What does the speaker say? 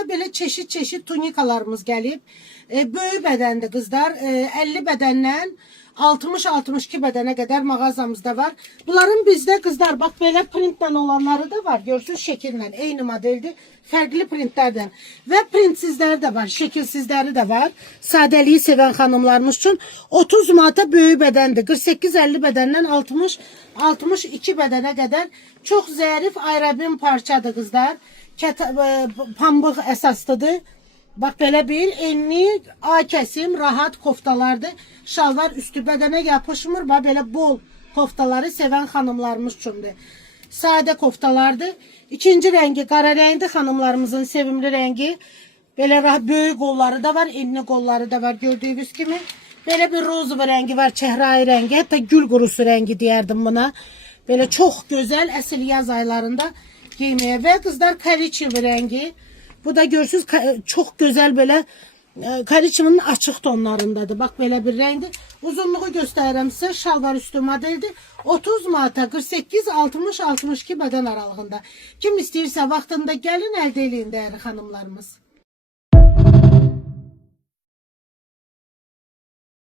Rənqimizdə belə çeşit tunikalarımız gəlib. Böyük bədəndir qızlar. 50 bədəndən 60-62 bədənə qədər mağazamızda var. Bunların bizdə qızlar bax belə printlə olanları da var. Görürsünüz şəkillə eyni modeldir. Fərqli printlərdən və printsizləri də var, şəkilsizləri də var. Sadəliyi sevən xanımlarımız üçün 30 manata böyük bədəndir. 48-50 bədəndən 60-62 bədənə qədər çox zərif ayrabin parçadır qızlar. Pambıq əsaslıdır. Bax belə bir enli A kəsim rahat koftalardır. Şalvar üstü bədənə yapışmır. Bax belə bol koftaları sevən xanımlarımız üçündür. Sadə koftalardır. İkinci rəngi qara rəngdir xanımlarımızın sevimli rəngi. Belə rahat böyük qolları da var, enli qolları da var gördüyünüz kimi. Belə bir rozova rəngi var, çəhrayı rəngi, hətta gül qurusu rəngi deyərdim buna. Belə çox gözəl əsl yaz aylarında giyməyə və qızlar koriçevi rəngi. Bu da görürsünüz çox gözəl belə koriçevinin açıq tonlarındadır. Bax belə bir rəngdir. Uzunluğu göstərirəm sizə. Şalvar üstü modeldir. 30 manata 48-60-62 bədən aralığında. Kim istəyirsə vaxtında gəlin əldə eləyin dəyərli xanımlarımız.